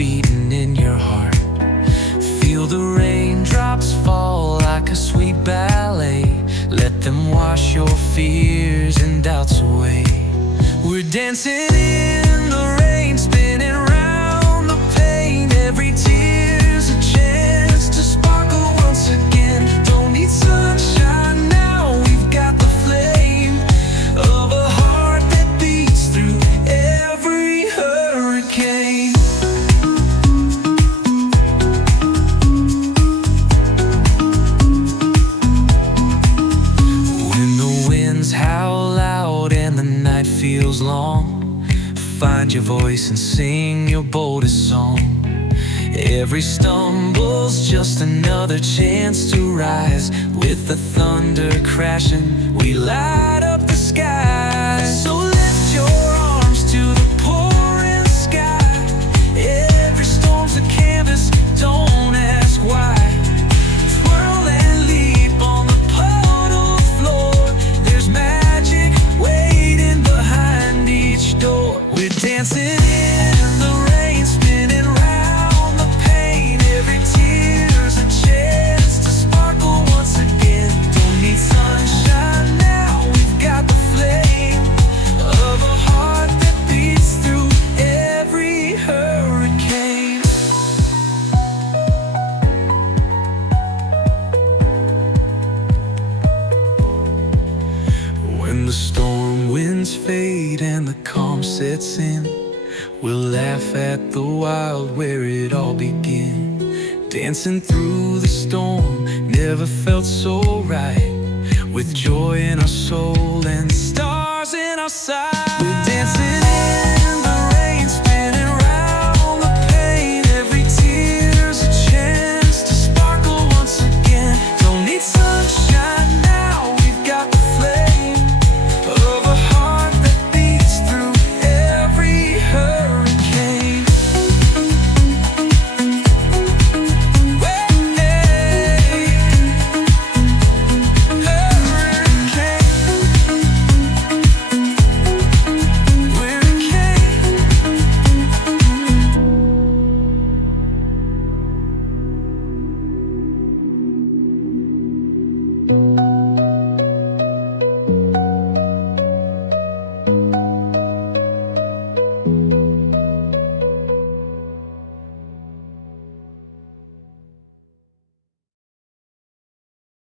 beating in your heart. Feel the raindrops fall like a sweet ballet. Let them wash your fears and doubts away. We're dancing in the rain, spinning round the pain. Every tear's a chance to sparkle once again. Don't need sunshine now, we've got the flame of a heart that beats through every hurricane. When the winds howl loud and the night feels long, find your voice and sing your boldest song. Every stumble's just another chance to rise. With the thunder crashing, we light up the sky. So lift your arms to the pouring sky. Every storm's a canvas, don't ask why. Twirl and leap on the puddle floor. There's magic waiting behind each door. We're dancing in the rain, spinning round the pain. Every tear's a chance to sparkle once again. Don't need sunshine now, we've got the flame of a heart that beats through every hurricane. When the storm winds fade and the calm sets in, we'll laugh at the wild where it all began. Dancing through the storm never felt so right. With joy in our soul and stars in our sight.